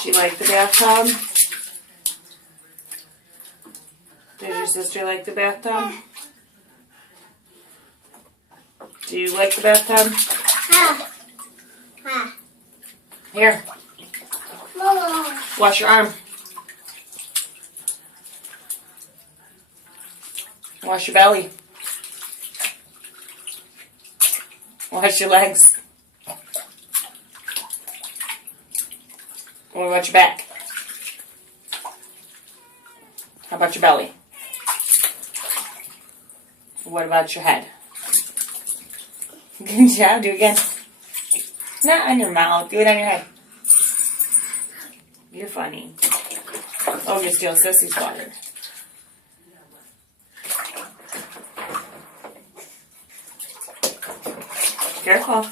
she like the bathtub? Does your sister like the bathtub? Do you like the bathtub? Here. Wash your arm. Wash your belly. Wash your legs. What about your back? How about your belly? What about your head? Good job. Do it again. Not on your mouth. Do it on your head. You're funny. Oh, you steal Sissy's water. Careful.